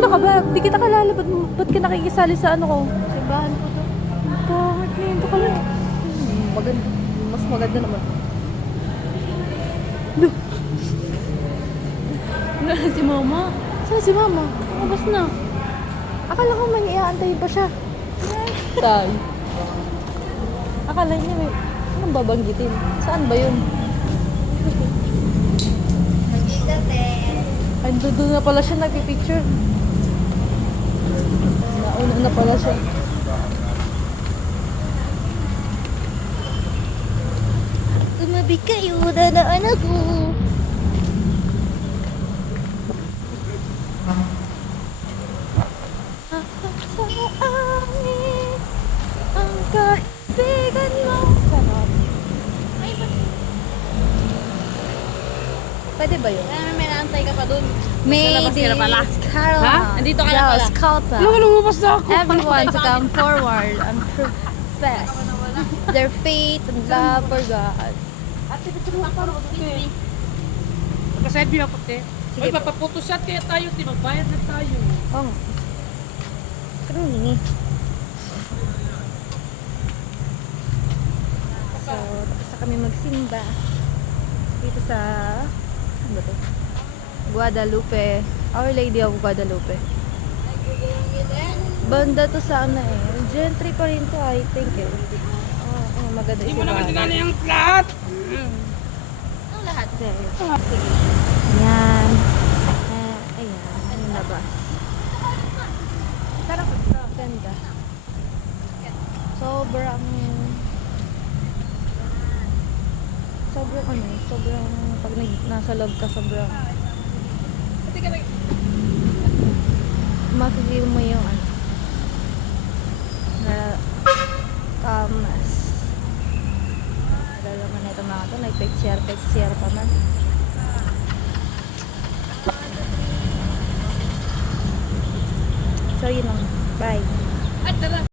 Sino ka ba? Di kita kalala. Ba't ka nakikisali sa ano ko? Simbahan ko to. Pangit na yun. Ito ka lang. Maganda. Mas maganda naman. Si mama. Saan si mama? Labas na. Akala ko may iaantay pa siya. Tayo. Akala niya may... Anong babanggitin? Saan ba yun? Ay, doon na pala siya nagpipicture. Nauna na pala siya. Tumabi kayo na anak ko. Sa amin ang kaibigan mo. Sarap. Pwede ba yun? May naantay ka pa dun. Maybe Carla. Ha? Andito ka na pala. Scout. lumabas na ako. Everyone to come forward and profess their faith and love for God. Ate, dito na ako. Kasi ako te. Sige Ay, po. papapotosat kaya tayo, te. Magbayad na tayo. Oh. Pero nini. So, tapos na kami magsimba. Dito sa... Ano ba to? Guadalupe. Our Lady of Guadalupe. Banda to sa ano eh. Gentry pa rin to, I think eh. Oh, maganda Hindi mo naman isipan. dinali ang lahat. Ang lahat. Sige. Yan. Ayan. Yung labas. Sarap ito. Ganda. Sobrang pag nasa loob ka sobrang Ate ka na. ma-feel mo yung ano na calmness. Lalo man ito mga to, nag-picture pa man. So yun lang. Bye. At tara.